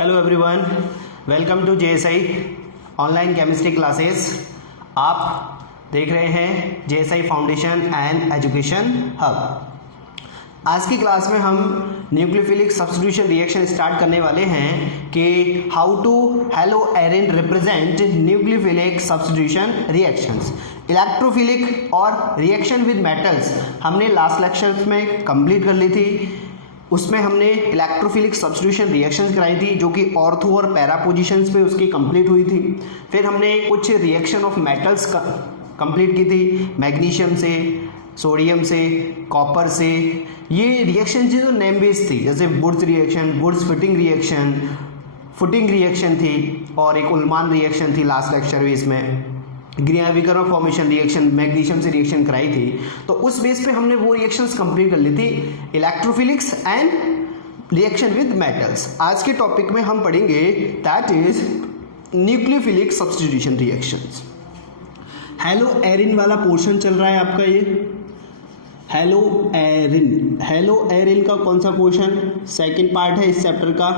Hello everyone, welcome to JSI online chemistry classes. आप देख रहे हैं JSI foundation and education hub. आज की क्लास में हम न्यूक्लियोफिलिक सब्स्टिट्यूशन रिएक्शन स्टार्ट करने वाले हैं कि how to haloarene represent nucleophilic substitution reactions. Electrophilic और रिएक्शन विद मेटल्स हमने लास्ट लेक्चर में कंप्लीट कर ली थी। उसमें हमने इलेक्ट्रोफिलिक सब्स्टिट्यूशन रिएक्शंस कराई थी जो कि ऑर्थो और पैरा पोजीशंस पे उसकी कंप्लीट हुई थी। फिर हमने कुछ रिएक्शन ऑफ मेटल्स कंप्लीट की थी, मैग्नीशियम से, सोडियम से, कॉपर से। ये रिएक्शन जो नेम बेस्ड थी, जैसे Wurtz reaction, Wurtz Fittig reaction थी और एक उल्मान रिएक्शन थी लास्ट लेक्चर में। इसमें ग्रीनविकर फॉर्मेशन रिएक्शन मैग्नीशियम से रिएक्शन कराई थी। तो उस बेस पे हमने वो रिएक्शंस कंप्लीट कर ली थी, electrophilics and reaction with metals. आज के टॉपिक में हम पढ़ेंगे that is nucleophilic substitution reactions. Haloarene वाला पोर्शन चल रहा है आपका। ये हैलोएरिन का कौन सा पोर्शन? सेकंड पार्ट है इस चैप्टर का,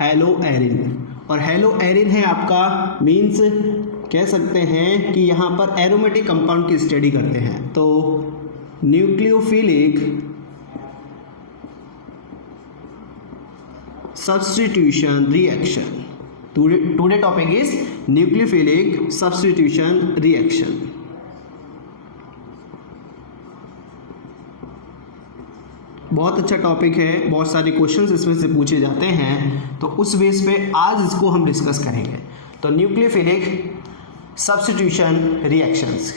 हैलोएरिन। और हैलोएरिन है आपका, मीन्स कह सकते हैं कि यहाँ पर एरोमेटिक कंपाउंड की स्टडी करते हैं। तो nucleophilic substitution reaction, today topic is nucleophilic substitution reaction. बहुत अच्छा टॉपिक है, बहुत सारे क्वेश्चंस इसमें से पूछे जाते हैं, तो उस बेस पे आज इसको हम डिस्कस करेंगे। तो न्यूक्लियोफिलिक सब्स्टिट्यूशन रिएक्शंस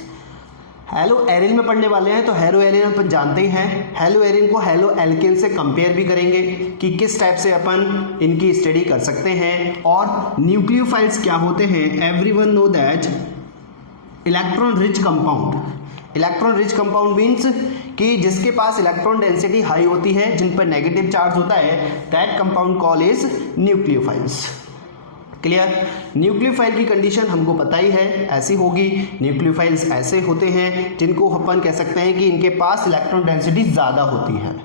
हैलोएरिन में पढ़ने वाले हैं। तो हैलोएरिन अपन जानते ही हैं, हैलोएरिन को हैलोएल्केन से कंपेयर भी करेंगे कि किस टाइप से अपन इनकी स्टडी कर सकते हैं और न्यूक्लियोफाइल्स क्या होते हैं। Everyone know that electron rich compound. Electron rich compound means कि जिसके पास इलेक्ट्रॉन डेंसिटी हाई होती है, जिन पर नेगेटिव चार्ज होता है, that compound call is nucleophiles. Clear? Nucleophile की कंडीशन हमको पता ही है, ऐसी होगी। न्यूक्लियोफाइल्स ऐसे होते हैं जिनको अपन कह सकते हैं कि इनके पास इलेक्ट्रॉन डेंसिटी ज़्यादा होती है।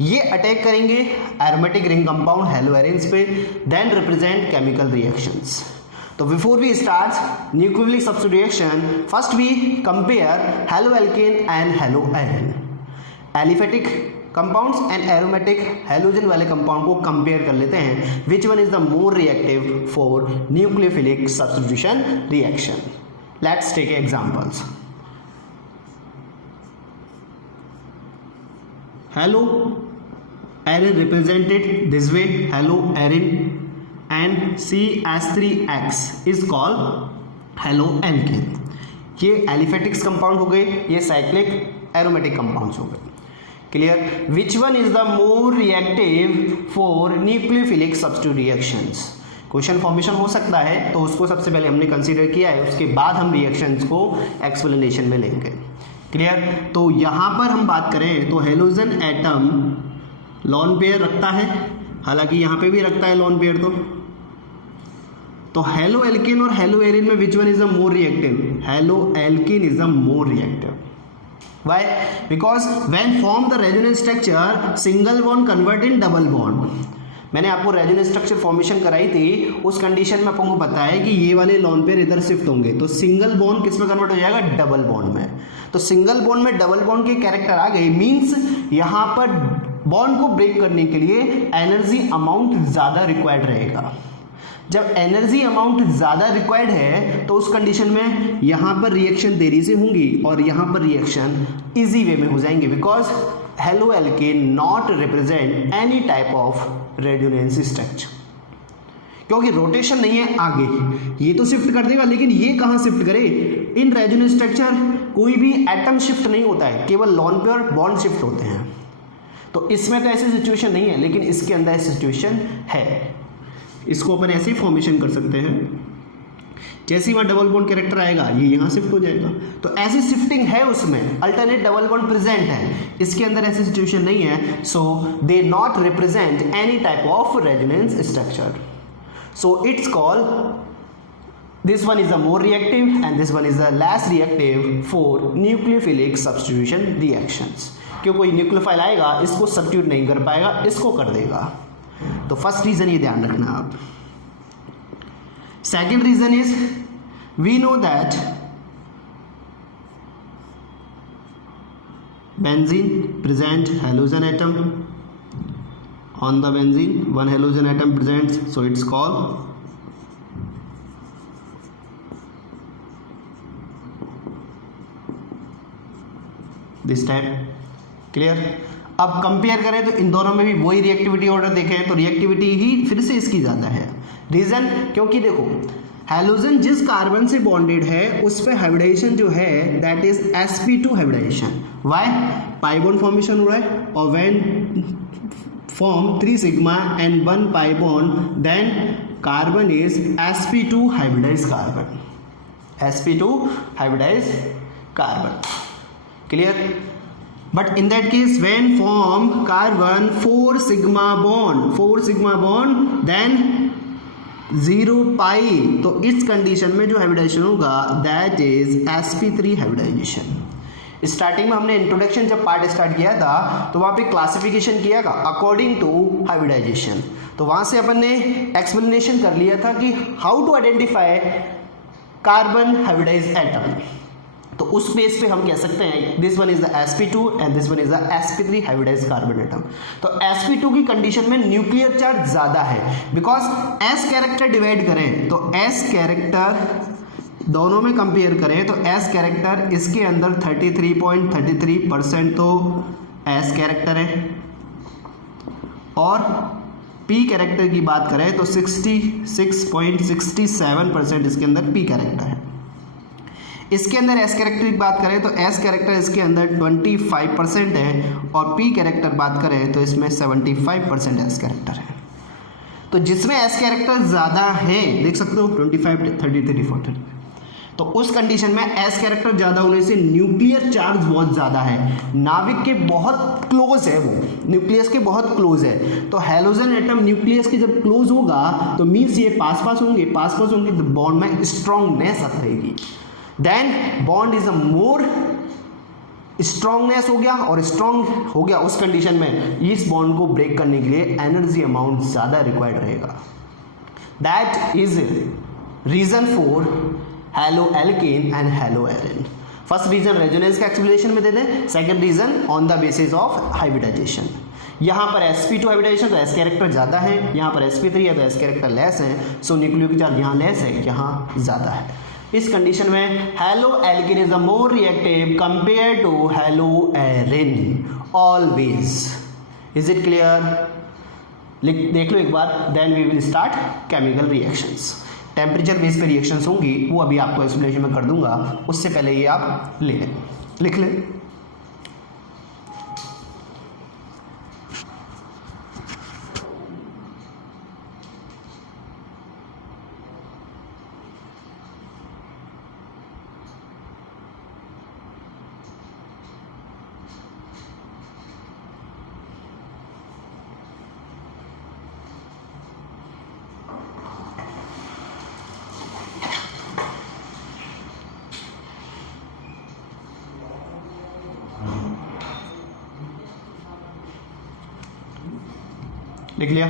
ये अटैक करेंगे एरोमेटिक रिंग कंपाउंड हैलोएरिन्स पे, देन रिप्रेजेंट केमिकल रिएक्शंस। तो before we start nucleophilic substitution reaction, first we compare haloalkane and haloarene. Aliphatic compounds and aromatic halogen वाले कंपाउंड को कंपेयर कर लेते हैं, which one is the more reactive for nucleophilic substitution reaction. Let's take examples. Haloarene represented this way, haloarene, and CH3X is called haloalkane. ये aliphatics compound हो गए, ये cyclic aromatic compounds हो गए। Clear? Which one is the more reactive for nucleophilic substitution reactions? Question formation हो सकता है, तो उसको सबसे पहले हमने कंसीडर किया है, उसके बाद हम रिएक्शंस को एक्सप्लेनेशन में लेंगे। क्लियर? तो यहाँ पर हम बात करें तो हेलोजन एटम लॉन पेयर रखता है, हालांकि यहाँ पे भी रखता है लॉन पेयर। तो हैलोएल्केन और हैलोएरिन में विच one is the more reactive? Haloalkane is the more reactive. Why? Because when form the resonance structure, single bond convert in double bond. मैंने आपको रेजोनेंस स्ट्रक्चर फॉर्मेशन कराई थी, उस कंडीशन में आपको पता है कि ये वाले लोन पेयर इधर शिफ्ट होंगे, तो सिंगल बॉन्ड किस में कन्वर्ट हो जाएगा? डबल बॉन्ड में। तो सिंगल बॉन्ड में डबल बॉन्ड के कैरेक्टर आ गए, मींस यहाँ पर बॉन्ड को ब्रेक करने के लिए एनर्जी अमाउंट ज़्यादा रिक्वायर्ड रहेगा। जब एनर्जी अमाउंट ज़्यादा रिक्वायर्ड है तो उस कंडीशन में यहाँ पर रिएक्शन देरी से होंगी और यहाँ पर रिएक्शन इजी वे में हो जाएंगे, because haloalkane not represent any type of resonance structure, क्योंकि रोटेशन नहीं है आगे। ये तो शिफ्ट कर देगा, लेकिन ये कहाँ शिफ्ट करे? इन रेजोनेंस स्ट्रक्चर कोई भी एटम शिफ्ट नहीं होता है, केवल लॉन पेयर बॉन्ड शिफ्ट होते हैं। तो इसमें तो ऐसी सिचुएशन नहीं है, लेकिन इसके अंदर ऐसी सिचुएशन है। इसको अपन ऐसे ही फॉर्मेशन कर सकते हैं, जैसे ही वहाँ डबल बॉन्ड कैरेक्टर आएगा ये यहाँ शिफ्ट हो जाएगा। तो ऐसी शिफ्टिंग है उसमें, अल्टरनेट डबल बॉन्ड प्रेजेंट है, इसके अंदर ऐसी सिचुएशन नहीं है। So they not represent any type of resonance structure, so it's called this one is the more reactive and this one is the less reactive for nucleophilic substitution reactions. क्यों? कोई nucleophile आएगा, इसको substitute नहीं कर पाएगा, इसको कर देगा। तो फर्स्ट रीजन ये ध्यान रखना आप. Second reason is we know that benzene present halogen atom on the benzene, one halogen atom presents, so it's called this type. Clear. अब कंपेयर करें तो इन दोनों में भी वही रिएक्टिविटी ऑर्डर देखें तो रिएक्टिविटी ही फिर से इसकी ज़्यादा है. रीज़न क्योंकि देखो हैलोजन जिस कार्बन से बॉन्डेड है उस पे हाइब्रिडाइजेशन जो है that is sp2 hybridisation. Why? Pi bond formation हो रहा है और when form 3 sigma and 1 pi bond then carbon is sp2 hybridise carbon. sp2 hybridise carbon. Clear. But in that case when form carbon 4 sigma bond then 0 pi, तो इस condition में जो hybridisation होगा that is sp3 hybridisation. Starting में हमने introduction जब part start किया था तो वहाँ पे क्लासिफिकेशन किया था अकॉर्डिंग टू हाइब्रिडाइजेशन. तो वहाँ से अपन ने एक्सप्लेनेशन कर लिया था कि how to identify carbon hybridise atom. तो उस बेस पे हम कह सकते हैं this one is the sp2 and this one is the sp3 hybridise carbon atom. तो sp2 की कंडीशन में न्यूक्लियर चार्ज ज्यादा है बिकॉज s कैरेक्टर डिवाइड करें तो s कैरेक्टर दोनों में कंपेयर करें तो s कैरेक्टर इसके अंदर 33.33% तो s कैरेक्टर है और p कैरेक्टर की बात करें तो 66.67% इसके अंदर p कैरेक्टर है. इसके अंदर s कैरेक्टर की बात करें तो s कैरेक्टर इसके अंदर 25% है और p कैरेक्टर बात करें तो इसमें 75% s कैरेक्टर है. तो जिसमें s कैरेक्टर ज़्यादा है देख सकते हो 25, 33, 40, तो उस कंडीशन में s कैरेक्टर ज़्यादा होने से न्यूक्लियर चार्ज बहुत ज़्यादा है. नाविक के बहुत क्लोज है, वो न्यूक्लियस के बहुत क्लोज है. तो हैलोजन एटम न्यूक्लियस के जब क्लोज होगा तो मीन्स ये पास होंगे तो बॉन्ड में स्ट्रांगनेस रहेगी. Then bond is a more strongness हो गया और स्ट्रांग हो गया उस कंडीशन में इस बॉन्ड को ब्रेक करने के लिए एनर्जी अमाउंट ज़्यादा रिक्वायर्ड रहेगा. That is reason for haloalkane and haloarene. First reason resonance का एक्सप्लेनेशन में दे दें. Second reason on the basis of hybridisation. यहाँ पर sp2 हाइब्रिडाइजेशन तो s कैरेक्टर ज़्यादा है, यहाँ पर sp3 है तो s कैरेक्टर लेस है. सो न्यूक्लियर चार्ज यहाँ लेस है, यहाँ ज़्यादा है. इस कंडीशन में halo alkane is a more reactive compare to halo arene always. Is it clear? देख लो एक बार. Then we will start chemical reactions. Temperature base पे रिएक्शंस होंगी वो अभी आपको एक्सप्लेनेशन में कर दूंगा. उससे पहले ये आप ले लें, लिख लें. लिख लिया.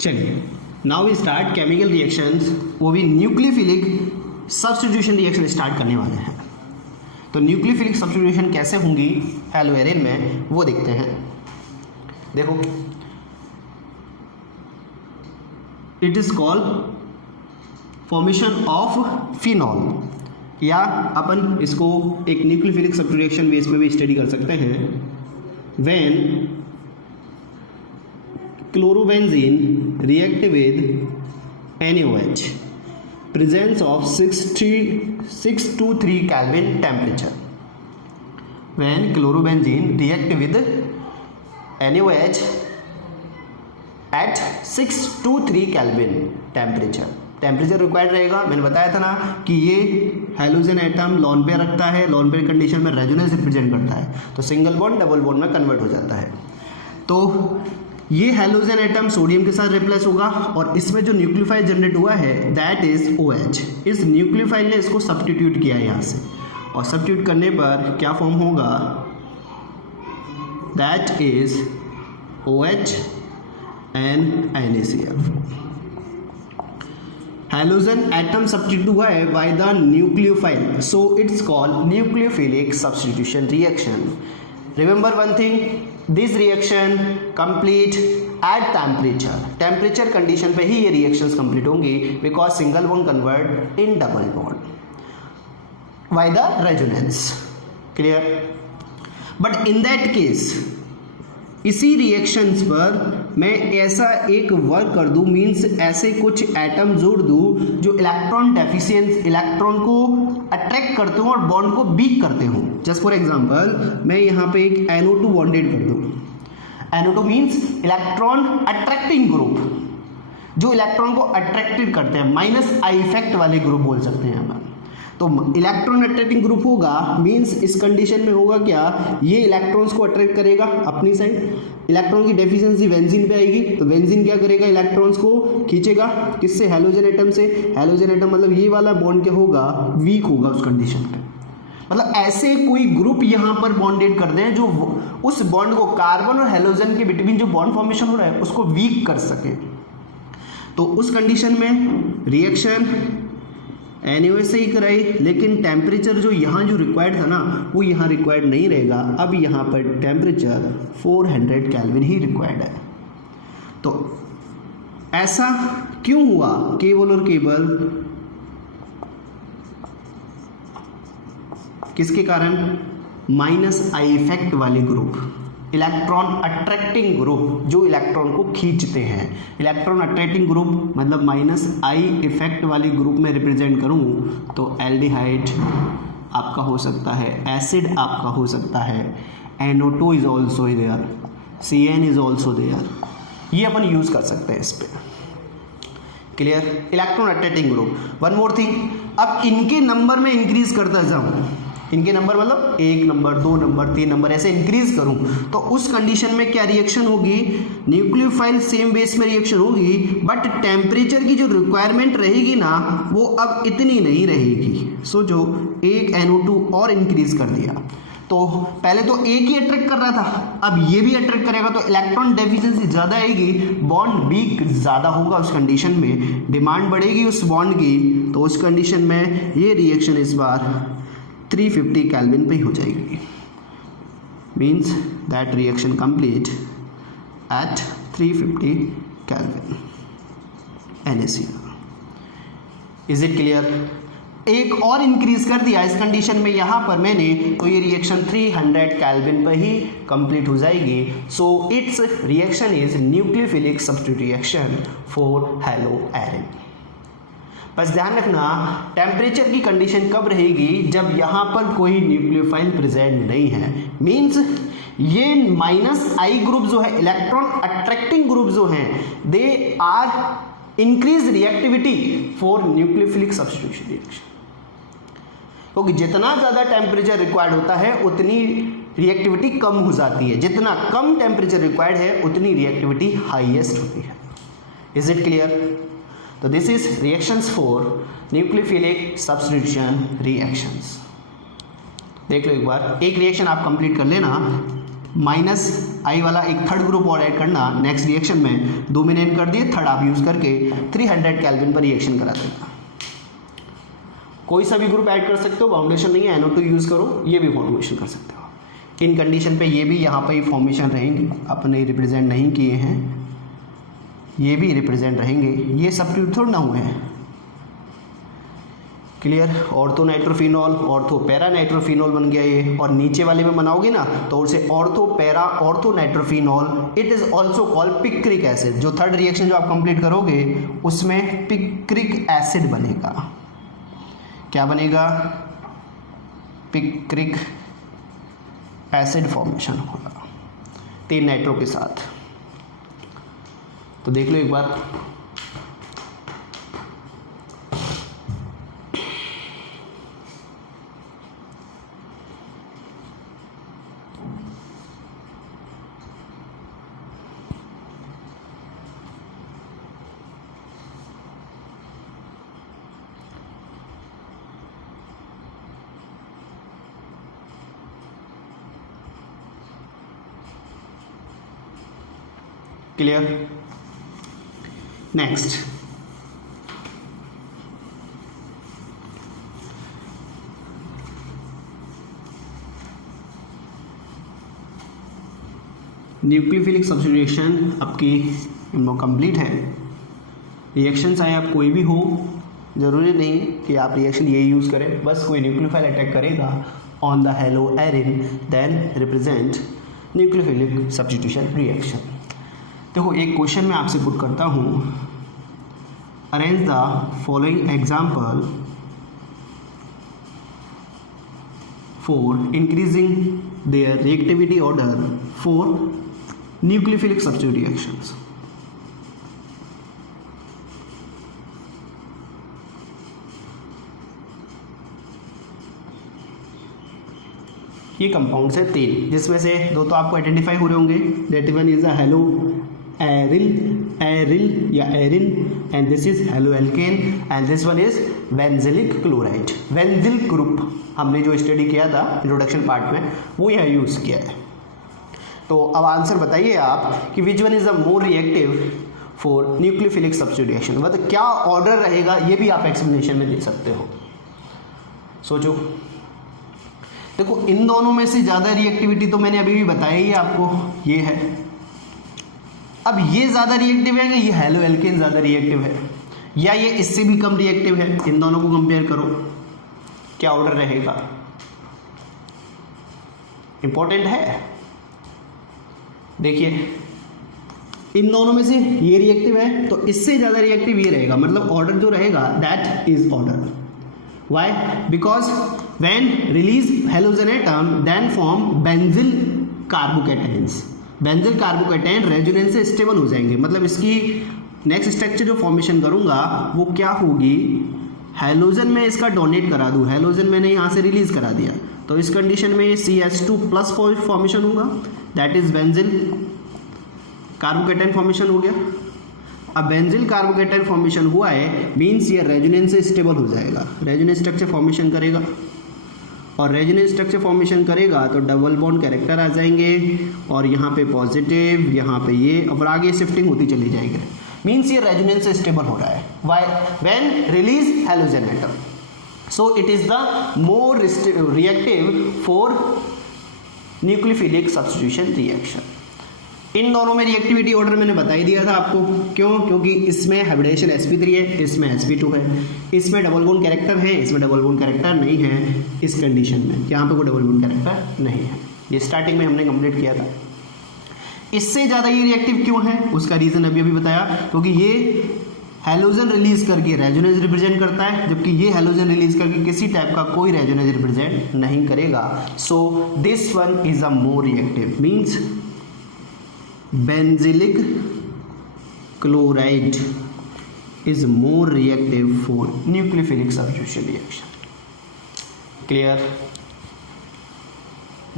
चलिए now we start chemical reactions. वो भी न्यूक्लियोफिलिक सब्स्टिट्यूशन रिएक्शन स्टार्ट करने वाले हैं. तो न्यूक्लियोफिलिक सब्स्टिट्यूशन कैसे होंगी हैलो एरिन में वो देखते हैं. देखो it is called formation of phenol, या अपन इसको एक न्यूक्लियोफिलिक सब्स्टिट्यूशन बेस में भी स्टडी कर सकते हैं. when chlorobenzene react with NaOH, presence of 623 Kelvin temperature. When chlorobenzene react with NaOH at 623 Kelvin temperature. Temperature required रहेगा. मैंने बताया था ना कि ये हैलोजन एटम लॉन पेयर रखता है, लॉन पेयर कंडीशन में रेजोनेंस रिप्रेजेंट करता है तो सिंगल बॉन्ड डबल बॉन्ड में कन्वर्ट हो जाता है. तो ये हैलोजन एटम सोडियम के साथ रिप्लेस होगा और इसमें जो न्यूक्लियोफाइल जनरेट हुआ है दैट इज OH. इस न्यूक्लियोफाइल ने इसको सब्स्टिट्यूट किया है यहाँ से और सब्स्टिट्यूट करने पर क्या फॉर्म होगा that is OH and NaCl। Halogen atom substitute हुआ है by the nucleophile, so it's called nucleophilic substitution reaction. Remember one thing, this reaction complete at temperature condition पे ही ये रिएक्शंस कंप्लीट होंगी, because single bond convert in double bond by the resonance. Clear? But in that case इसी reactions पर मैं ऐसा एक work कर दूं, मीन्स ऐसे कुछ एटम जोड़ दूं जो इलेक्ट्रॉन डेफिशिएंस, इलेक्ट्रॉन को अट्रैक्ट करते हो और बॉन्ड को वीक करते हो। जस्ट फॉर एग्जांपल मैं यहाँ पे एक NO2 बॉन्डेड कर दूं। NO2 means electron attracting group, जो इलेक्ट्रॉन को अट्रैक्टेड करते हैं, -I इफेक्ट वाले ग्रुप बोल सकते हैं हम। तो इलेक्ट्रॉन अट्रैक्टिंग ग्रुप होगा, मींस इस कंडीशन में होगा क्या, ये इलेक्ट्रॉन्स को अट्रैक्ट करेगा अपनी साइड। इलेक्ट्रॉन की डेफिशिएंसी बेंजीन पे आएगी, तो बेंजीन क्या करेगा, इलेक्ट्रॉन्स को खींचेगा किससे, हैलोजन एटम से। हैलोजन एटम मतलब ये वाला बॉन्ड क्या होगा, वीक होगा उस कंडीशन पे। मतलब ऐसे कोई ग्रुप यहाँ पर बॉन्डेड कर दें जो उस बॉन्ड को, कार्बन और हैलोजन के बिटवीन जो बॉन्ड फॉर्मेशन हो रहा है उसको वीक कर सके। तो उस कंडीशन में रिएक्शन NaOH से ही कराई, लेकिन टेम्परेचर जो यहाँ जो रिक्वायर्ड था ना, वो यहाँ रिक्वायर्ड नहीं रहेगा। अब यहाँ पर टेम्परेचर 400 केल्विन ही रिक्वायर्ड है। तो ऐसा क्यों हुआ, केवल और केवल किसके कारण, -I इफेक्ट वाले ग्रुप, इलेक्ट्रॉन अट्रैक्टिंग ग्रुप जो इलेक्ट्रॉन को खींचते हैं। इलेक्ट्रॉन अट्रैक्टिंग ग्रुप मतलब -I इफेक्ट वाले ग्रुप में रिप्रेजेंट करूं तो एल्डिहाइड आपका हो सकता है, एसिड आपका हो सकता है, NO2 is also there, CN is also there. ये अपन यूज कर सकते हैं इस पे। Clear? Electron attracting group. One more thing, अब इनके नंबर में इंक्रीज करता जाऊं, इनके नंबर मतलब 1 नंबर 2 नंबर 3 नंबर ऐसे इंक्रीज करूं, तो उस कंडीशन में क्या रिएक्शन होगी, न्यूक्लियोफाइल सेम बेस में रिएक्शन होगी, बट टेम्परेचर की जो रिक्वायरमेंट रहेगी ना वो अब इतनी नहीं रहेगी। सो जो एक NO2 और इंक्रीज कर दिया, तो पहले तो एक ही अट्रैक्ट कर रहा था, अब ये भी अट्रैक्ट करेगा, तो इलेक्ट्रॉन डेफिशिएंसी ज़्यादा आएगी, बॉन्ड वीक ज़्यादा होगा। उस कंडीशन में डिमांड बढ़ेगी उस बॉन्ड की, तो उस कंडीशन में ये रिएक्शन इस बार 350 केल्विन पे ही हो जाएगी। Means that reaction complete at 350 kelvin NaCl। Is it clear? एक और इंक्रीज कर दिया इस कंडीशन में यहाँ पर मैंने, तो ये रिएक्शन 300 केल्विन पर ही कंप्लीट हो जाएगी। So it's reaction is nucleophilic substitute reaction for haloarene. बस ध्यान रखना, टेम्परेचर की कंडीशन कब रहेगी, जब यहाँ पर कोई न्यूक्लियोफाइल प्रेजेंट नहीं है। मींस ये -I ग्रुप जो है, इलेक्ट्रॉन अट्रैक्टिंग ग्रुप जो हैं, they are increase reactivity for nucleophilic substitution reaction. क्योंकि जितना ज़्यादा टेम्परेचर रिक्वायर्ड होता है उतनी रिएक्टिविटी कम हो जाती है, जितना कम टेम्परेचर रिक्वायर्ड है उतनी रिएक्टिविटी हाईएस्ट होती है। Is it clear? तो this is reactions for nucleophilic substitution reactions. देख लो एक बार, एक रिएक्शन आप कंप्लीट कर लेना, -I वाला एक थर्ड ग्रुप और ऐड करना नेक्स्ट रिएक्शन में, 2 मैंने ऐड कर दिए, थर्ड आप यूज करके 300 केल्विन पर रिएक्शन करा देना। कोई सा भी ग्रुप ऐड कर सकते हो, बाउंडेशन नहीं है, NO2 यूज करो, ये भी फॉर्मेशन कर सकते हो। इन कंडीशन पे ये भी यहाँ पर ही फॉर्मेशन रहेंगे, अपने रिप्रेजेंट नहीं किए हैं, ये भी रिप्रेजेंट रहेंगे, ये सब्स्टिट्यूट थोड़ा ना हुए हैं। Clear? Ortho nitrophenol, ortho para nitrophenol बन गया ये, और नीचे वाले में बनाओगे ना तो उसे ortho para ortho nitrophenol. It is also called picric acid. जो थर्ड रिएक्शन जो आप कंप्लीट करोगे उसमें पिक्रिक एसिड बनेगा। क्या बनेगा? पिक्रिक एसिड फॉर्मेशन होगा 3 नाइट्रो के साथ। तो देख लो एक बार, क्लियर? नेक्स्ट, न्यूक्लियोफिलिक सब्स्टिट्यूशन आपकी कंप्लीट है। रिएक्शन चाहे आप कोई भी हो, ज़रूरी नहीं कि आप रिएक्शन ये यूज़ करें, बस कोई न्यूक्लियोफाइल अटैक करेगा on the haloarene then represent nucleophilic substitution reaction. देखो एक क्वेश्चन मैं आपसे पुट करता हूँ, arrange the following example for increasing their reactivity order for nucleophilic substitution reactions. ये कंपाउंड्स है 3, जिसमें से 2 तो आपको आइडेंटिफाई हो रहे होंगे, that one is a halo aryl या arene and this is halo alkane and this one is benzylic chloride. Benzyl group हमने जो स्टडी किया था इंट्रोडक्शन पार्ट में वो यहाँ यूज़ किया है। तो अब आंसर बताइए आप कि विच one is the more reactive for nucleophilic substitution reaction, मतलब क्या ऑर्डर रहेगा, ये भी आप एक्सप्लेनेशन में दे सकते हो। सोचो, देखो इन दोनों में से ज़्यादा रिएक्टिविटी तो मैंने अभी भी बताया ही आपको, ये है। अब ये ज़्यादा रिएक्टिव है कि ये हेलो एल्केन ज़्यादा रिएक्टिव है, या ये इससे भी कम रिएक्टिव है? इन दोनों को कंपेयर करो, क्या ऑर्डर रहेगा? इंपॉर्टेंट है। देखिए इन दोनों में से ये रिएक्टिव है तो इससे ज़्यादा रिएक्टिव ये रहेगा, मतलब ऑर्डर जो रहेगा that is order. Why? Because when release halogen atom then form benzyl carbocations. Benzyl carbocation resonance से स्टेबल हो जाएंगे, मतलब इसकी नेक्स्ट स्ट्रक्चर जो फॉर्मेशन करूंगा वो क्या होगी, हैलोजन में इसका डोनेट करा दूँ, हैलोजन मैंने यहाँ से रिलीज करा दिया तो इस कंडीशन में CH2 प्लस फॉर्मेशन होगा, that is benzyl carbocation formation हो गया। अब बेंजिल कार्बोकैटायन फॉर्मेशन हुआ है मीन्स ये रेजोनेंस से स्टेबल हो जाएगा, रेजोनेंस स्ट्रक्चर फॉर्मेशन करेगा, और रेजोनेंस स्ट्रक्चर फॉर्मेशन करेगा तो डबल बॉन्ड कैरेक्टर आ जाएंगे, और यहाँ पे पॉजिटिव, यहाँ पे ये, और आगे शिफ्टिंग होती चली जाएगी, मीन्स ये रेजोनेंस से स्टेबल हो रहा है। Why? When release halogen atom, so it is the more reactive for nucleophilic substitution reaction. इन दोनों में रिएक्टिविटी ऑर्डर मैंने बता ही दिया था आपको, क्यों? क्योंकि इसमें हाइब्रिडेशन sp3 है, इसमें sp2 है, इसमें डबल बॉन्ड कैरेक्टर है, इसमें डबल बॉन्ड कैरेक्टर नहीं है। इस कंडीशन में यहाँ पे कोई डबल बॉन्ड कैरेक्टर नहीं है, ये स्टार्टिंग में हमने कंप्लीट किया था। इससे ज़्यादा ये रिएक्टिव क्यों है उसका रीज़न अभी बताया, क्योंकि ये हैलोजन रिलीज करके रेजोनेंस रिप्रेजेंट करता है, जबकि ये हैलोजन रिलीज करके किसी टाइप का कोई रेजोनेंस रिप्रेजेंट नहीं करेगा। So this one is a more reactive, means benzylic chloride is more reactive for nucleophilic substitution reaction. Clear?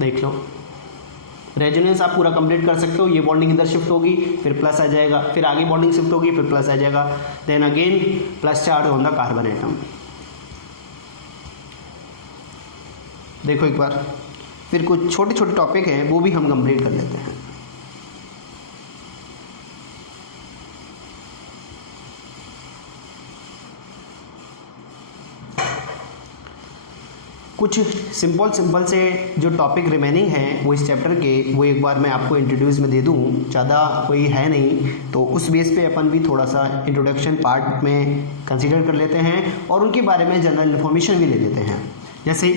देख लो, रेजोनेंस आप पूरा कंप्लीट कर सकते हो। ये बॉन्डिंग इधर शिफ्ट होगी, फिर प्लस आ जाएगा, फिर आगे बॉन्डिंग शिफ्ट होगी, फिर प्लस आ जाएगा, then again plus charge on the carbon atom. देखो एक बार, फिर कुछ छोटे छोटे टॉपिक हैं वो भी हम कंप्लीट कर लेते हैं। कुछ सिंपल से जो टॉपिक रिमेनिंग हैं वो इस चैप्टर के, वो एक बार मैं आपको इंट्रोड्यूस में दे दूँ, ज़्यादा कोई है नहीं, तो उस बेस पे अपन भी थोड़ा सा इंट्रोडक्शन पार्ट में कंसीडर कर लेते हैं और उनके बारे में जनरल इन्फॉर्मेशन भी ले लेते हैं। जैसे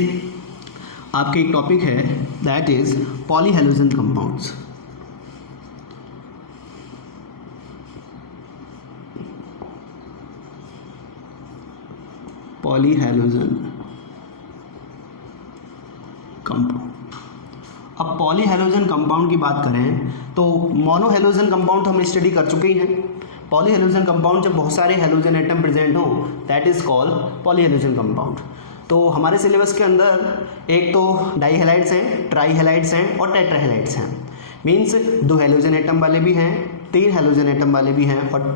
आपके एक टॉपिक है दैट इज़ पॉलीहैलोजन कंपाउंड्स। पॉलीहैलोजन कंपाउंड। अब पॉलीहैलोजन कंपाउंड की बात करें तो मोनोहैलोजन कंपाउंड हम स्टडी कर चुके ही हैं। पॉलीहैलोजन कंपाउंड जब बहुत सारे हैलोजन एटम प्रेजेंट हो दैट इज कॉल्ड पॉलीहैलोजन कंपाउंड। तो हमारे सिलेबस के अंदर एक तो डाई हैलाइड्स हैं, ट्राई हैलाइड्स हैं और टेट्रा हैलाइड्स हैं। मीन्स 2 हैलोजन एटम वाले भी हैं, 3 हैलोजन एटम वाले भी हैं और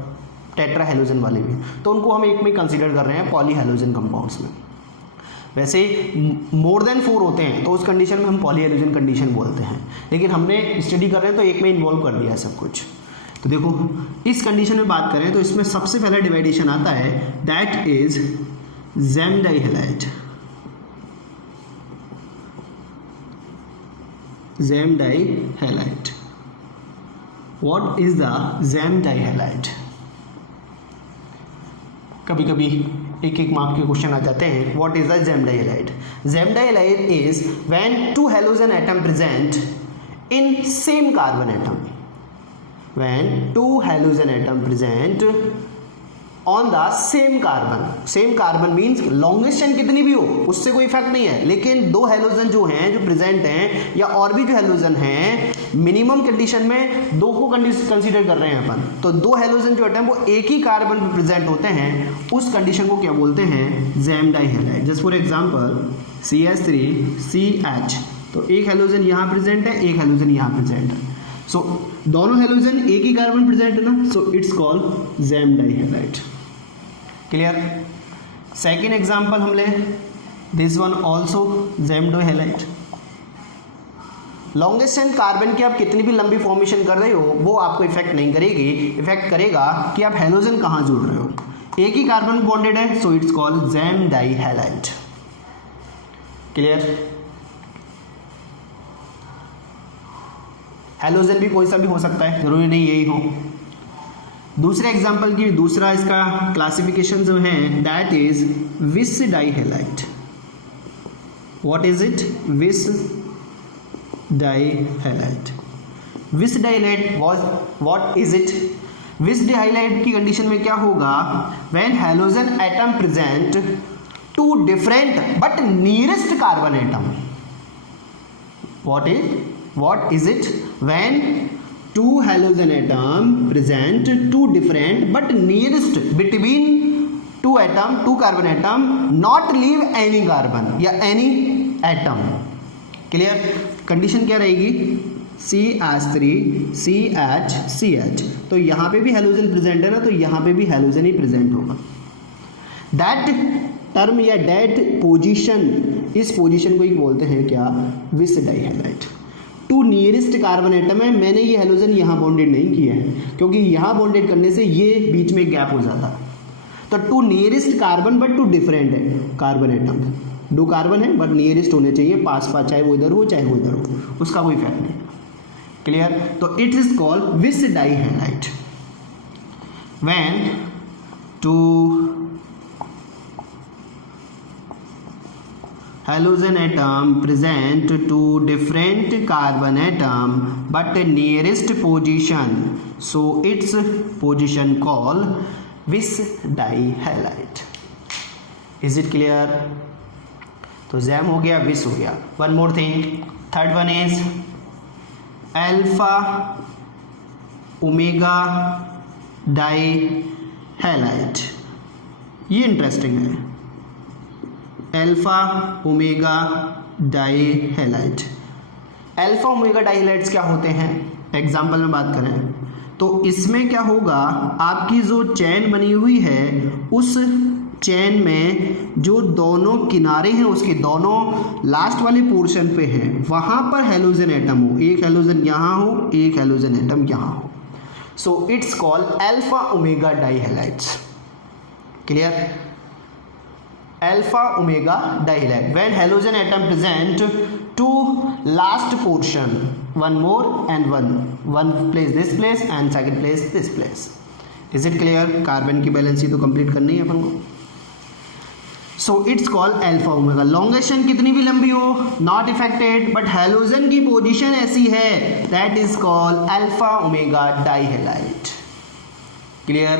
टेट्रा हैलोजन वाले भी हैं। तो उनको हम एक में कंसीडर कर रहे हैं पॉलीहैलोजन कंपाउंड्स में। वैसे मोर देन 4 होते हैं तो उस कंडीशन में हम पॉलीहैलोजन कंडीशन बोलते हैं, लेकिन हमने स्टडी कर रहे हैं तो एक में इन्वॉल्व कर दिया है सब कुछ। तो देखो इस कंडीशन में बात करें तो इसमें सबसे पहला डिवाइडेशन आता है, that is gem dihalide. Gem dihalide, what is the gem dihalide? कभी कभी एक एक मार्क के क्वेश्चन आ जाते हैं। What is the gem dihalide? Gem dihalide is when two halogen atom present in same carbon atom. When two halogen atom present on the same carbon, same carbon means longest chain कितनी भी हो उससे कोई effect नहीं है, लेकिन दो halogen जो हैं जो प्रेजेंट हैं या और भी जो हेलोजन हैं, मिनिमम कंडीशन में दो को कंसीडर कर रहे हैं अपन, तो दो हेलोजन जो एटम वो एक ही कार्बन पे प्रेजेंट होते हैं, उस कंडीशन को क्या बोलते हैं? ज़ैम डाइहैलाइड। जस्ट फॉर एग्जांपल CH3CH, तो एक हेलोजन यहाँ प्रेजेंट है, एक हेलोजन यहाँ प्रेजेंट है, सो दोनों हेलोजन एक ही कार्बन प्रेजेंट है ना, so it's called gem dihalide. Clear? Second example हम ले, this one also gem dihalide. Longest chain carbon की आप कितनी भी लंबी फॉर्मेशन कर रहे हो वो आपको इफेक्ट नहीं करेगी, इफेक्ट करेगा कि आप हेलोजन कहाँ जोड़ रहे हो। एक ही कार्बन बॉन्डेड है, so it's called gem dihalide. Clear? Halogen भी कोई सा भी हो सकता है, जरूरी नहीं यही हो। दूसरे एग्जांपल की दूसरा इसका क्लासिफिकेशन जो है, दैट इज विस डाइहैलाइड। What is it? विस डाइहैलाइड। विस डाइहैलाइड व्हाट इज इट? विस डाइहैलाइड की कंडीशन में क्या होगा? When halogen atom present to different but nearest carbon atom. What is it? When two halogen atom present two different but nearest between two carbon atom not leave any carbon या any atom। Clear? Condition क्या रहेगी? CH3 CH CH, तो यहाँ पे भी halogen present है ना, तो यहाँ पे भी हेलोजन ही प्रेजेंट होगा। दैट टर्म या दैट पोजीशन, इस पोजीशन को ही बोलते हैं क्या? विस डाइहैलाइड। टू नियरेस्ट कार्बन एटम है, मैंने ये हेलोजन यहाँ बॉन्डेड नहीं किया है क्योंकि यहाँ बॉन्डेड करने से ये बीच में गैप हो जाता है, तो two nearest carbon but two different है कार्बन एटम, दो कार्बन है बट नियरेस्ट होने चाहिए, पास पास, चाहे वो इधर हो चाहे वो इधर हो, उसका कोई इफेक्ट नहीं। क्लियर? तो it is called vic dihalide. When two halogen atom present two different carbon atom but nearest position, so its position called विस डाइहैलाइड। Is it clear? तो ज़ैम हो गया, विस हो गया। One more thing, third one is alpha omega dihalide. ये interesting है, alpha omega dihalide. Alpha omega dihalides क्या होते हैं? एग्जाम्पल में बात करें तो इसमें क्या होगा, आपकी जो चेन बनी हुई है उस चेन में जो दोनों किनारे हैं उसके दोनों लास्ट वाले पोर्शन पे हैं, वहाँ पर हेलोजन एटम हो, एक हेलोजन यहाँ हो, एक हेलोजन एटम यहाँ हो, so it's called alpha omega dihalides. Clear? Alpha omega dihalide when halogen atom present to last portion, one more and one place this place and second place this place। is it clear? Carbon की valency तो complete करनी है अपन को, so it's called alpha omega. Longest chain कितनी भी लंबी हो नॉट इफेक्टेड, बट हेलोजन की पोजीशन ऐसी है, that is called alpha omega dihalide. Clear?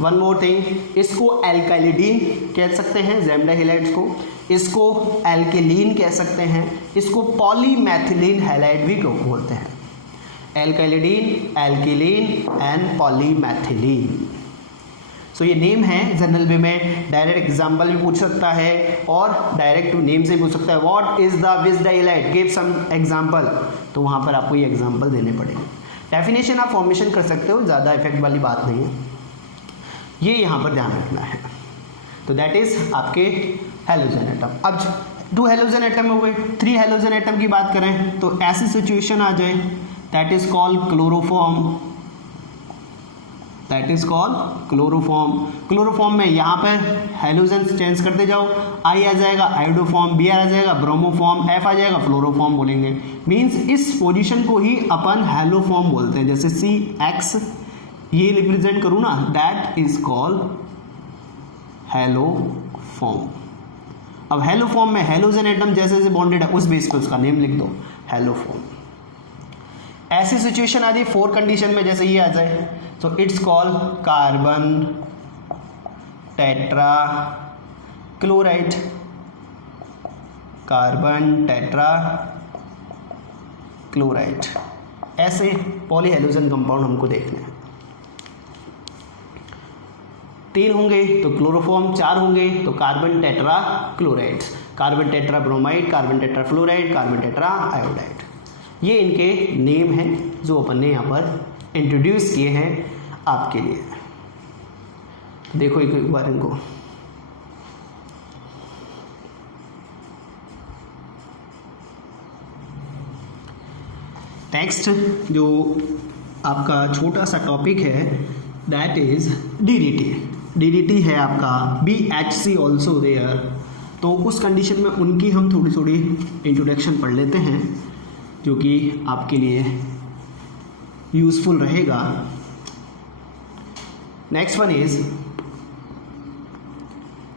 One more thing, इसको एल्काइलिडीन कह सकते हैं ज़ैम डाइहैलाइड्स को, इसको एल्केलीन कह सकते हैं, इसको पॉलीमेथिलीन हैलाइड भी बोलते हैं। एल्काइलिडीन, एल्केलीन एंड पॉलीमेथिलीन। सो ये नेम है, जनरल वे में डायरेक्ट एग्जाम्पल भी पूछ सकता है और डायरेक्ट नेम से पूछ सकता है, व्हाट इज द विस डाइहैलाइड, गिव सम एग्जाम्पल, तो वहाँ पर आपको ये एग्जाम्पल देने पड़ेंगे। डेफिनेशन आप फॉर्मेशन कर सकते हो, ज़्यादा इफेक्ट वाली बात नहीं है, ये यहाँ पर ध्यान रखना है। तो दैट इज आपके हेलोजन एटम। अब 2 हेलोजन एटम हो गए, 3 हेलोजन एटम की बात करें तो ऐसी सिचुएशन आ जाए, that is called chloroform. That is called chloroform. Chloroform में यहाँ पर हेलोजन चेंज करते जाओ, आई आ जाएगा आयोडोफॉर्म, बी आ जाएगा ब्रोमोफॉर्म, एफ आ जाएगा फ्लोरोफॉर्म बोलेंगे। मीन्स इस पोजीशन को ही अपन हेलोफॉर्म बोलते हैं। जैसे सी एक्स ये रिप्रेजेंट करूँ ना, दैट इज कॉल्ड हेलोफॉर्म। अब हेलोफॉर्म में हेलोजन एटम जैसे जैसे बॉन्डेड है उस बेस पे उसका नेम लिख दो हेलोफॉर्म। ऐसी सिचुएशन आ जाए 4 कंडीशन में, जैसे ये आ जाए तो it's called carbon tetra chloride, carbon tetra chloride. ऐसे पॉलीहेलोजन कंपाउंड हमको देखने हैं। 3 होंगे तो क्लोरोफॉर्म, 4 होंगे तो carbon tetra chlorides, carbon tetra bromide, carbon tetra fluoride, carbon tetra iodide. ये इनके नेम हैं जो अपन ने यहाँ पर इंट्रोड्यूस किए हैं आपके लिए। देखो एक बार इनको। नेक्स्ट जो आपका छोटा सा टॉपिक है दैट इज DDT। DDT है आपका BHC ऑल्सो देयर। तो उस कंडीशन में उनकी हम थोड़ी थोड़ी इंट्रोडक्शन पढ़ लेते हैं जो कि आपके लिए यूजफुल रहेगा। Next one is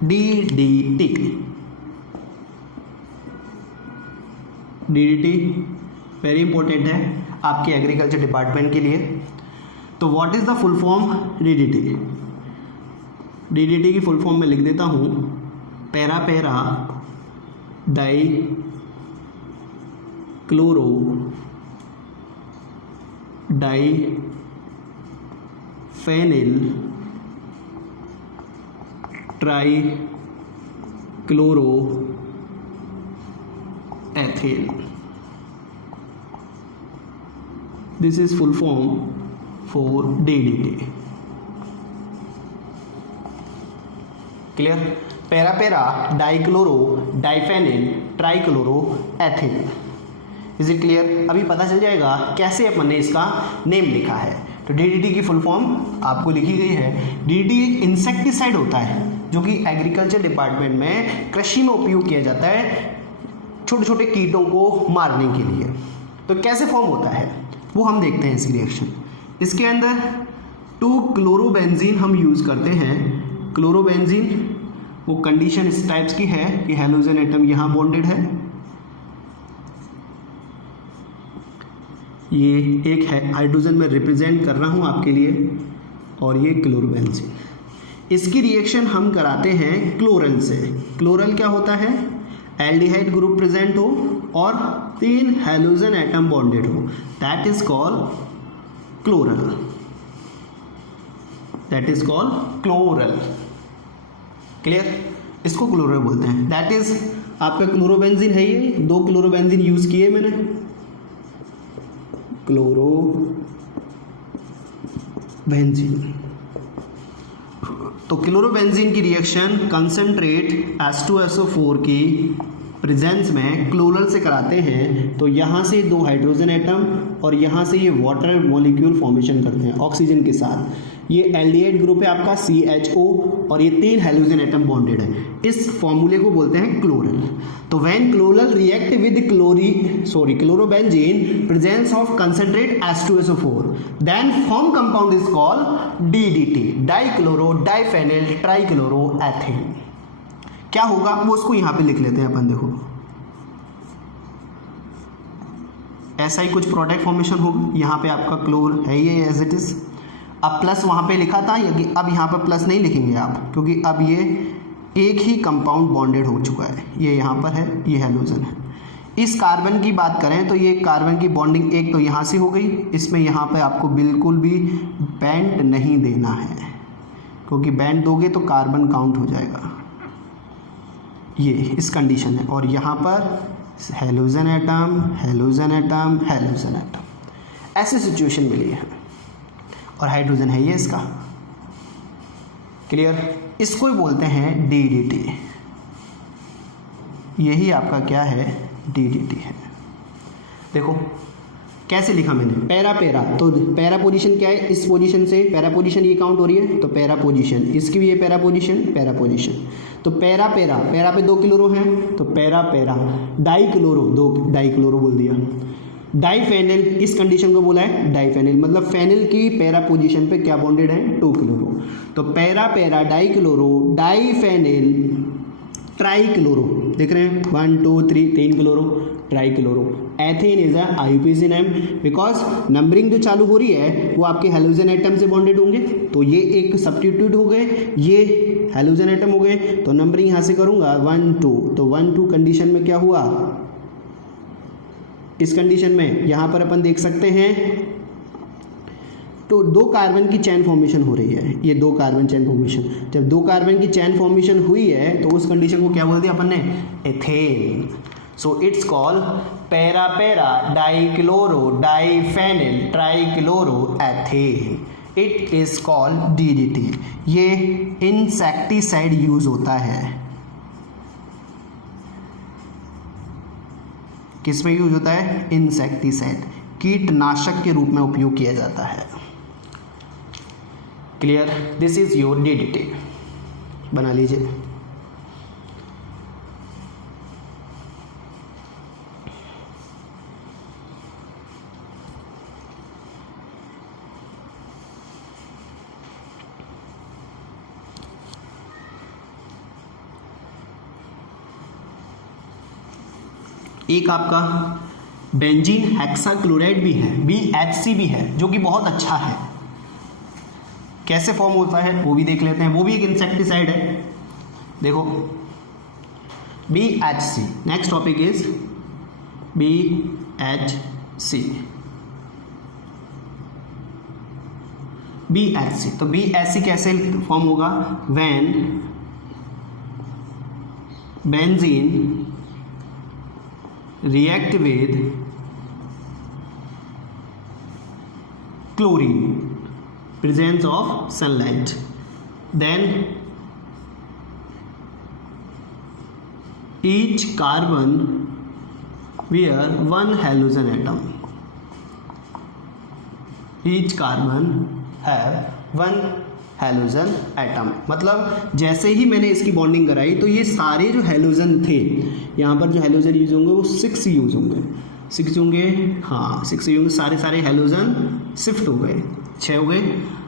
DDT। DDT very important है आपके एग्रीकल्चर डिपार्टमेंट के लिए। तो what is the full form DDT? DDT की फुल फॉर्म में लिख देता हूँ, para para dichloro diphenyl trichloro ethyl. This is full form for DDT। Clear? Para para dichloro diphenyl trichloro ethyl. Is it clear? अभी पता चल जाएगा कैसे अपन ने इसका नेम लिखा है। तो DDT की फुल फॉर्म आपको लिखी गई है। DDT एक इंसेक्टिसाइड होता है जो कि एग्रीकल्चर डिपार्टमेंट में कृषि में उपयोग किया जाता है छोटे छोटे कीटों को मारने के लिए। तो कैसे फॉर्म होता है वो हम देखते हैं इसकी रिएक्शन। इसके अंदर 2 क्लोरोबेंजीन हम यूज़ करते हैं। क्लोरोबेंजीन वो कंडीशन इस टाइप्स की है कि हेलोजन एटम यहाँ बॉन्डेड है, ये एक है हाइड्रोजन में रिप्रेजेंट कर रहा हूँ आपके लिए, और ये क्लोरोबेंजीन। इसकी रिएक्शन हम कराते हैं क्लोरल से। क्लोरल क्या होता है? एल्डिहाइड ग्रुप प्रेजेंट हो और 3 हेलोजन एटम बॉन्डेड हो, that is called chloral. That is called chloral. Clear? इसको क्लोरल बोलते हैं। दैट इज आपका क्लोरोबेंजीन है, ये 2 क्लोरोबेंजीन यूज किए मैंने, क्लोरोबेंजीन। तो क्लोरोबेंजीन की रिएक्शन कंसंट्रेट H2SO4 की प्रेजेंस में क्लोरल से कराते हैं। तो यहाँ से 2 हाइड्रोजन एटम और यहाँ से ये वाटर मॉलिक्यूल फॉर्मेशन करते हैं ऑक्सीजन के साथ। ये एल्डिहाइड ग्रुप है आपका CHO और ये 3 हेलोजन एटम बॉन्डेड है। इस फॉर्मूले को बोलते हैं क्लोरल। तो when chloral react with chlorobenzene presence of concentrate H2SO4 then form compound is called DDT, dichloro diphenyl trichloro ethyl. क्या होगा वो उसको यहाँ पे लिख लेते हैं अपन। देखो ऐसा ही कुछ प्रोडक्ट फॉर्मेशन होगा। यहाँ पे आपका क्लोर है ये एज इट इज। अब प्लस वहाँ पे लिखा था, अब यहाँ पर प्लस नहीं लिखेंगे आप, क्योंकि अब ये एक ही कंपाउंड बॉन्डेड हो चुका है। ये यहाँ पर है, ये हेलोजन है। इस कार्बन की बात करें तो ये कार्बन की बॉन्डिंग एक तो यहाँ से हो गई, इसमें यहाँ पे आपको बिल्कुल भी बैंड नहीं देना है, क्योंकि बैंड दोगे तो कार्बन काउंट हो जाएगा। ये इस कंडीशन है। और यहाँ पर halogen atom halogen atom halogen atom, ऐसी सिचुएशन मिली है। और हाइड्रोजन है ये इसका। क्लियर? इसको ही बोलते हैं DDT। यही आपका क्या है? DDT है। देखो कैसे लिखा मैंने, पैरा पैरा, तो पैरा पोजीशन क्या है, इस पोजीशन से पैरा पोजीशन ये काउंट हो रही है, तो पैरा पोजीशन, इसकी भी ये पैरा पोजीशन, तो पैरा पैरा, पैरा पे 2 क्लोरो हैं तो para para, die chloro, 2 die chloro बोल दिया, डाईफेनिल, इस कंडीशन को बोला है डाईफेनिल, मतलब फेनिल की पैरा पोजीशन पे क्या बॉन्डेड है, 2 क्लोरो, तो para para die chloro, diphenyl try chloro, देख रहे हैं 1 2 3 chloro, try chloro. Ethane is IUPAC name, because numbering जो चालू हो रही है वो आपके हेलोजन एटम से बॉन्डेड होंगे, तो ये एक सब्स्टिट्यूट हो गए, ये हेलोजन एटम हो गए, तो नंबरिंग यहाँ से करूँगा 1 2, तो 1 2 कंडीशन में क्या हुआ, इस कंडीशन में यहाँ पर अपन देख सकते हैं तो 2 कार्बन की चैन फॉर्मेशन हो रही है, ये 2 कार्बन चैन फॉर्मेशन, जब 2 कार्बन की चैन फॉर्मेशन हुई है तो उस कंडीशन को क्या बोल दिया अपन ने, ethane. So it's called para para dichloro diphenyl trichloro ethane, it is called DDT। ये इंसेक्टिसाइड यूज होता है, किस में यूज होता है, इंसेक्टिसाइड, कीटनाशक के रूप में उपयोग किया जाता है। Clear, this is your DDT, बना लीजिए। एक आपका बेंजीन हेक्साक्लोराइड भी है, BHC भी है, जो कि बहुत अच्छा है। कैसे फॉर्म होता है वो भी देख लेते हैं, वो भी एक इंसेक्टिसाइड है। देखो BHC, next topic is BHC। BHC, तो BHC कैसे फॉर्म होगा, when benzene react with chlorine, presence of sunlight, then each carbon where 1 halogen atom, each carbon have 1 halogen atom, मतलब जैसे ही मैंने इसकी बॉन्डिंग कराई तो ये सारे जो हेलोजन थे, यहाँ पर जो हेलोजन यूज होंगे वो 6 यूज होंगे, 6 होंगे, हाँ 6 होंगे, सारे हेलोजन शिफ्ट हो गए, 6 हो गए।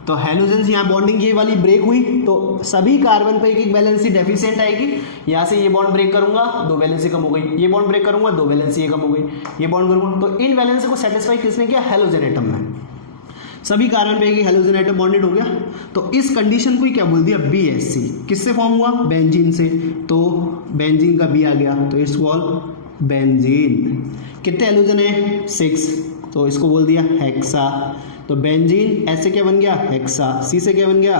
तो हेलोजन से यहाँ बॉन्डिंग ये वाली ब्रेक हुई तो सभी कार्बन पे एक बैलेंसी डेफिशिएंट आएगी, यहाँ से ये बॉन्ड ब्रेक करूंगा 2 बैलेंसी कम हो गई, ये बॉन्ड ब्रेक करूंगा 2 बैलेंसी ये कम हो गई, ये बॉन्ड करूंगा, तो इन बैलेंसी को सेटिस्फाई किसने किया, हेलोजन एटम में, सभी कार्बन पे एक हेलोजन एटम बॉन्डेड हो गया, तो इस कंडीशन को ही क्या बोल दिया, BHC। किससे फॉर्म हुआ, बेंजीन से, तो बेंजीन का B आ गया, तो इट्स कॉल्ड बेंजीन। कितने हेलोजन है, 6, तो इसको बोल दिया हेक्सा, तो बेंजीन ऐसे क्या बन गया, हेक्सा, C से क्या बन गया,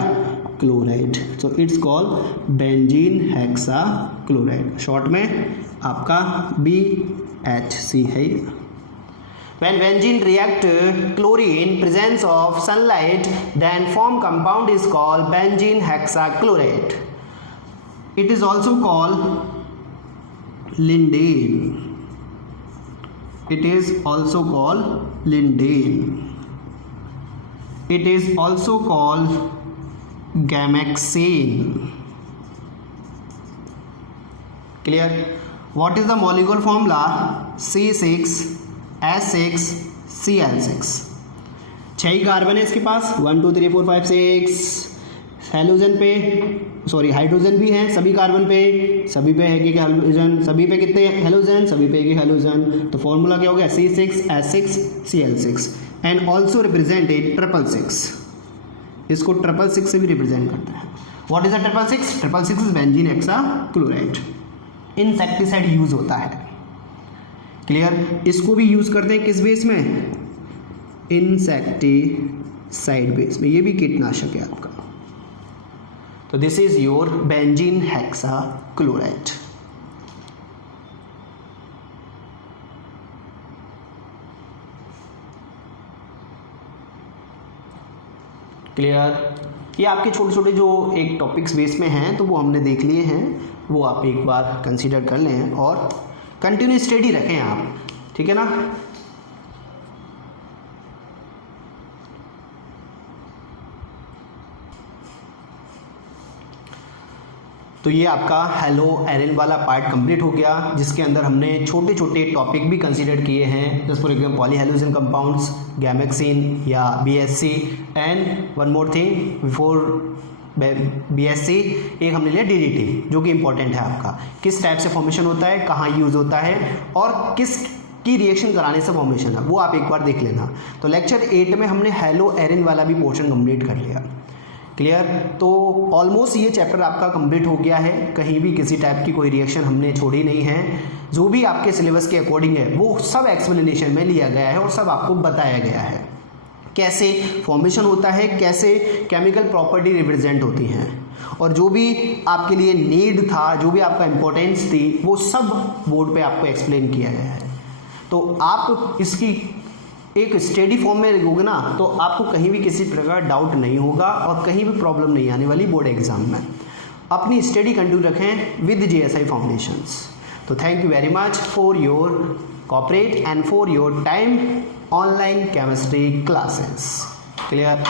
क्लोराइड, तो it's called benzene hexa chloride, short में आपका BHC है। When benzene react chlorine presence of sunlight, then form compound is called benzene hexachloride. It is also called lindane. It is also called lindane. It is also called gamexane. Clear? What is the molecular formula? C6H6Cl6, 6 he carbon है इसके पास, 1 2 3 4 5 6 halogen पे, sorry hydrogen भी हैं सभी carbon पे, सभी पे है कि हेलोजन, सभी पे कितने हेलोजन, सभी पे एक हेलोजन, तो फॉर्मूला क्या हो गया, C6H6Cl6 एंड ऑल्सो रिप्रेजेंटेड 666, इसको 666 से भी रिप्रेजेंट करता है। What is the 666? 666 is benzene hexachloride, insecticide use होता है। क्लियर, इसको भी यूज करते हैं किस बेस में, इंसेक्टिसाइड बेस में, ये भी कीटनाशक है आपका। तो this is your benzene hexachloride. Clear, ये आपके छोटे छोटे जो एक टॉपिक्स बेस में हैं तो वो हमने देख लिए हैं, वो आप एक बार कंसीडर कर लें और कंटिन्यू स्टडी रखें आप, ठीक है ना। तो ये आपका हेलो एरिन वाला पार्ट कंप्लीट हो गया, जिसके अंदर हमने छोटे छोटे टॉपिक भी कंसीडर किए हैं, just for example polyhalogen compounds, gammexane या BSC, and one more thing before BSC एक हमने लिया DDT, जो कि इंपॉर्टेंट है आपका, किस टाइप से फॉर्मेशन होता है, कहाँ यूज़ होता है और किस की रिएक्शन कराने से फॉर्मेशन है, वो आप एक बार देख लेना। तो लेक्चर 8 में हमने हेलो एरिन वाला भी पोर्शन कंप्लीट कर लिया। क्लियर? तो ऑलमोस्ट ये चैप्टर आपका कंप्लीट हो गया है, कहीं भी किसी टाइप की कोई रिएक्शन हमने छोड़ी नहीं है। जो भी आपके सिलेबस के अकॉर्डिंग है वो सब एक्सप्लेनेशन में लिया गया है और सब आपको बताया गया है, कैसे फॉर्मेशन होता है, कैसे केमिकल प्रॉपर्टी रिप्रेजेंट होती हैं, और जो भी आपके लिए नीड था, जो भी आपका इंपॉर्टेंस थी, वो सब बोर्ड पे आपको एक्सप्लेन किया गया है। तो आप इसकी एक स्टडी फॉर्म में रखोगे ना, तो आपको कहीं भी किसी प्रकार डाउट नहीं होगा और कहीं भी प्रॉब्लम नहीं आने वाली बोर्ड एग्जाम में। अपनी स्टडी कंटिन्यू रखें विद JSI फाउंडेशंस। तो thank you very much for your cooperate and for your time online chemistry classes. Clear?